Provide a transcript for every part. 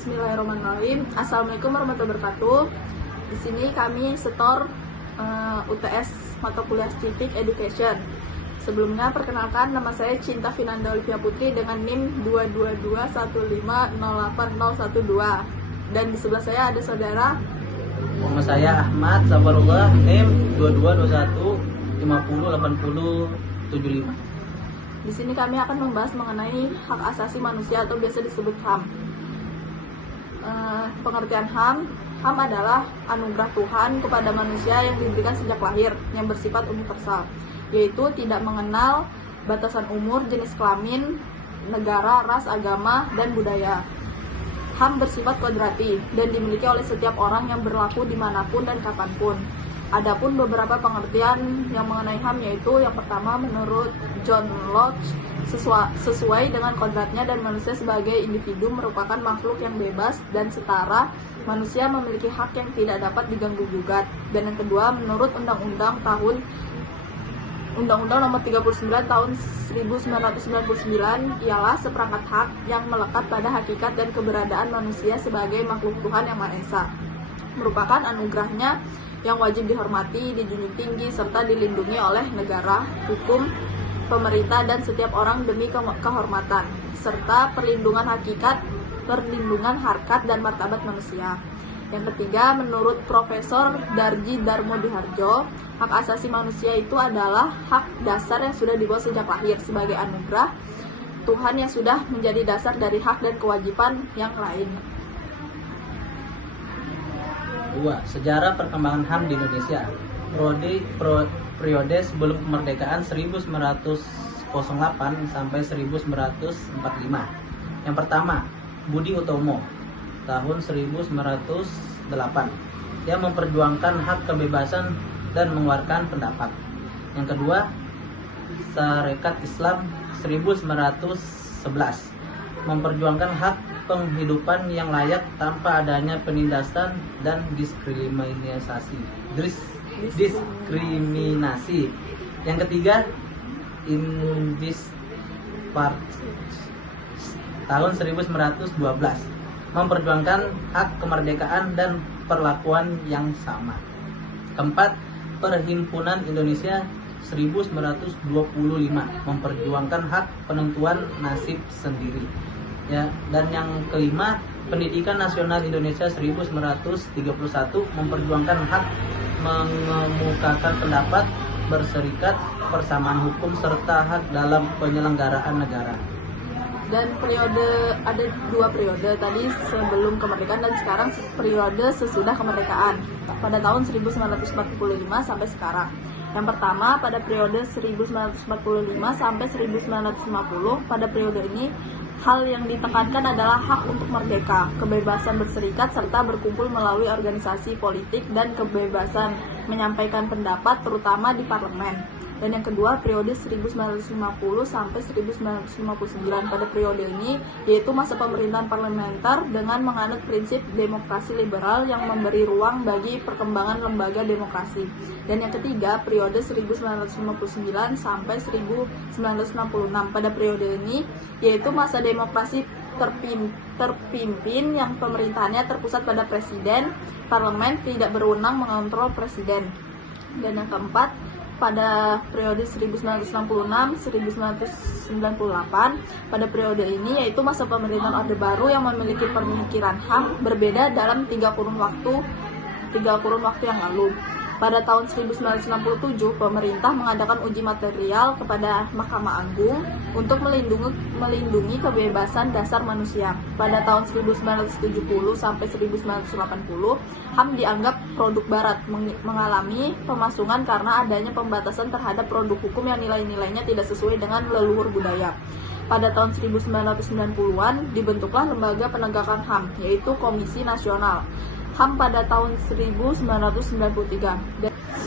Bismillahirrahmanirrahim. Assalamualaikum warahmatullahi wabarakatuh. Di sini kami setor UTS mata kuliah Civic Education. Sebelumnya perkenalkan, nama saya Cinta Finanda Olivia Putri dengan NIM 22215081012. Dan di sebelah saya ada saudara. Nama saya Ahmad Sabarullah, NIM 2221508075. Di sini kami akan membahas mengenai hak asasi manusia atau biasa disebut HAM. Pengertian HAM adalah anugerah Tuhan kepada manusia yang diberikan sejak lahir, yang bersifat universal, yaitu tidak mengenal batasan umur, jenis kelamin, negara, ras, agama, dan budaya. HAM bersifat kodrati dan dimiliki oleh setiap orang yang berlaku dimanapun dan kapanpun. Adapun beberapa pengertian yang mengenai HAM, yaitu yang pertama menurut John Locke, sesuai dengan kodratnya dan manusia sebagai individu merupakan makhluk yang bebas dan setara, manusia memiliki hak yang tidak dapat diganggu-gugat. Dan yang kedua menurut Undang-Undang Nomor 39 Tahun 1999 ialah seperangkat hak yang melekat pada hakikat dan keberadaan manusia sebagai makhluk Tuhan yang Maha Esa, merupakan anugerahnya yang wajib dihormati, dijunjung tinggi, serta dilindungi oleh negara, hukum, pemerintah, dan setiap orang demi kehormatan, serta perlindungan harkat dan martabat manusia. Yang ketiga, menurut Profesor Darji Darmodiharjo, hak asasi manusia itu adalah hak dasar yang sudah dibawa sejak lahir sebagai anugerah Tuhan yang sudah menjadi dasar dari hak dan kewajiban yang lain. 2. Sejarah perkembangan HAM di Indonesia. Periode sebelum kemerdekaan 1908 sampai 1945. Yang pertama, Budi Utomo tahun 1908 yang memperjuangkan hak kebebasan dan mengeluarkan pendapat. Yang kedua, Sarekat Islam 1911 memperjuangkan hak penghidupan yang layak tanpa adanya penindasan dan diskriminasi. Yang ketiga, Indis tahun 1912 memperjuangkan hak kemerdekaan dan perlakuan yang sama. Keempat, Perhimpunan Indonesia 1925 memperjuangkan hak penentuan nasib sendiri. Ya, dan yang kelima, Pendidikan Nasional Indonesia 1931 memperjuangkan hak mengemukakan pendapat, berserikat, persamaan hukum, serta hak dalam penyelenggaraan negara. Dan ada dua periode tadi, sebelum kemerdekaan dan sekarang periode sesudah kemerdekaan pada tahun 1945 sampai sekarang. Yang pertama, pada periode 1945 sampai 1950, pada periode ini hal yang ditekankan adalah hak untuk merdeka, kebebasan berserikat serta berkumpul melalui organisasi politik, dan kebebasan menyampaikan pendapat terutama di parlemen. Dan yang kedua, periode 1950 sampai 1959. Pada periode ini yaitu masa pemerintahan parlementer dengan menganut prinsip demokrasi liberal yang memberi ruang bagi perkembangan lembaga demokrasi. Dan yang ketiga, periode 1959 sampai 1966. Pada periode ini yaitu masa demokrasi terpimpin yang pemerintahannya terpusat pada presiden, parlemen tidak berwenang mengontrol presiden. Dan yang keempat, pada periode 1966-1998, pada periode ini yaitu masa pemerintahan Orde Baru yang memiliki pemikiran HAM berbeda dalam tiga kurun waktu yang lalu. Pada tahun 1967, pemerintah mengadakan uji material kepada Mahkamah Agung untuk melindungi kebebasan dasar manusia. Pada tahun 1970 sampai 1980, HAM dianggap produk barat, mengalami pemasungan karena adanya pembatasan terhadap produk hukum yang nilai-nilainya tidak sesuai dengan leluhur budaya. Pada tahun 1990-an dibentuklah lembaga penegakan HAM, yaitu Komisi Nasional HAM pada tahun 1993.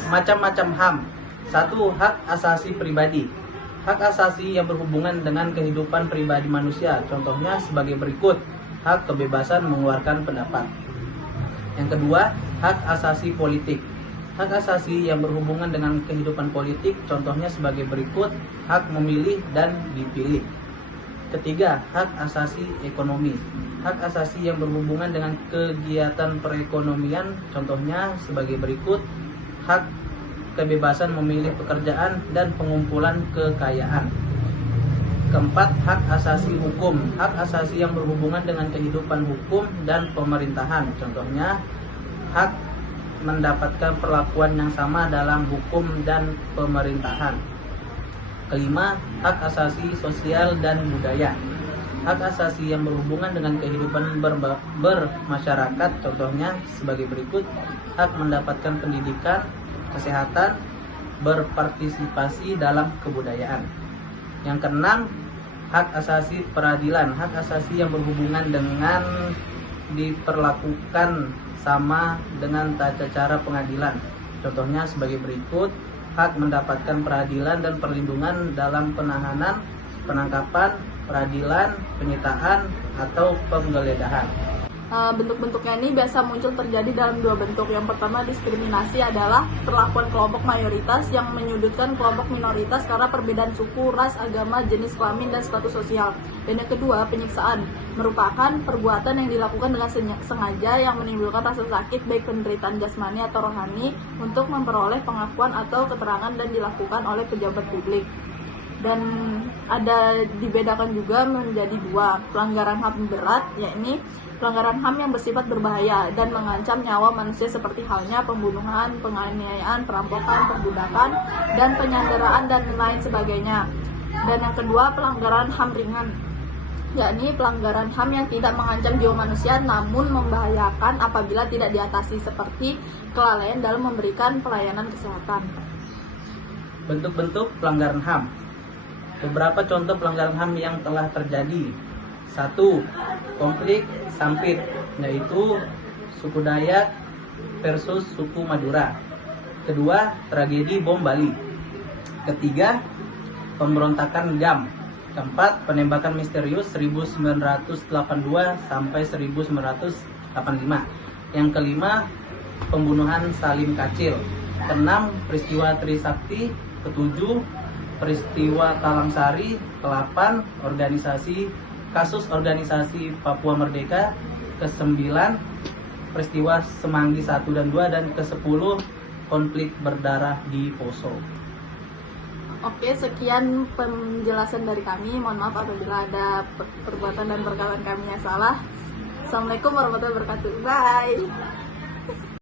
Macam-macam HAM. 1. Hak asasi pribadi. Hak asasi yang berhubungan dengan kehidupan pribadi manusia, contohnya sebagai berikut: hak kebebasan mengeluarkan pendapat. Yang kedua, hak asasi politik. Hak asasi yang berhubungan dengan kehidupan politik, contohnya sebagai berikut: hak memilih dan dipilih. Ketiga, hak asasi ekonomi. hak asasi yang berhubungan dengan kegiatan perekonomian, contohnya sebagai berikut: hak kebebasan memilih pekerjaan dan pengumpulan kekayaan. Keempat, hak asasi hukum. Hak asasi yang berhubungan dengan kehidupan hukum dan pemerintahan. Contohnya, hak mendapatkan perlakuan yang sama dalam hukum dan pemerintahan. Kelima, hak asasi sosial dan budaya. Hak asasi yang berhubungan dengan kehidupan bermasyarakat. Contohnya sebagai berikut: hak mendapatkan pendidikan, kesehatan, berpartisipasi dalam kebudayaan. Yang keenam, hak asasi peradilan. Hak asasi yang berhubungan dengan diperlakukan sama dengan tata cara pengadilan. Contohnya sebagai berikut: hak mendapatkan peradilan dan perlindungan dalam penahanan, penangkapan, peradilan, penyitaan, atau penggeledahan. Bentuk-bentuknya ini biasa muncul terjadi dalam dua bentuk. Yang pertama, diskriminasi adalah perlakuan kelompok mayoritas yang menyudutkan kelompok minoritas karena perbedaan suku, ras, agama, jenis kelamin, dan status sosial. Dan yang kedua, penyiksaan merupakan perbuatan yang dilakukan dengan sengaja yang menimbulkan rasa sakit baik penderitaan jasmani atau rohani untuk memperoleh pengakuan atau keterangan dan dilakukan oleh pejabat publik. Dan ada dibedakan juga menjadi dua, pelanggaran HAM berat, yakni pelanggaran HAM yang bersifat berbahaya dan mengancam nyawa manusia seperti halnya pembunuhan, penganiayaan, perampokan, perbudakan, dan penyanderaan dan lain sebagainya. Dan yang kedua, pelanggaran HAM ringan, yakni pelanggaran HAM yang tidak mengancam jiwa manusia namun membahayakan apabila tidak diatasi, seperti kelalaian dalam memberikan pelayanan kesehatan. Bentuk-bentuk pelanggaran HAM. Beberapa contoh pelanggaran HAM yang telah terjadi. 1. Konflik Sampit, yaitu suku Dayak versus suku Madura. Kedua, tragedi bom Bali. Ketiga, pemberontakan GAM. Keempat, penembakan misterius 1982 sampai 1985. Yang kelima, pembunuhan Salim Kacil. Keenam, peristiwa Trisakti. Ketujuh, peristiwa Talang-Sari. Ke-8, kasus organisasi Papua Merdeka. Ke-9, peristiwa Semanggi 1 dan 2, dan ke-10, konflik berdarah di Poso. Oke, sekian penjelasan dari kami. Mohon maaf apabila ada perbuatan dan perkataan kami yang salah. Assalamualaikum warahmatullahi wabarakatuh. Bye.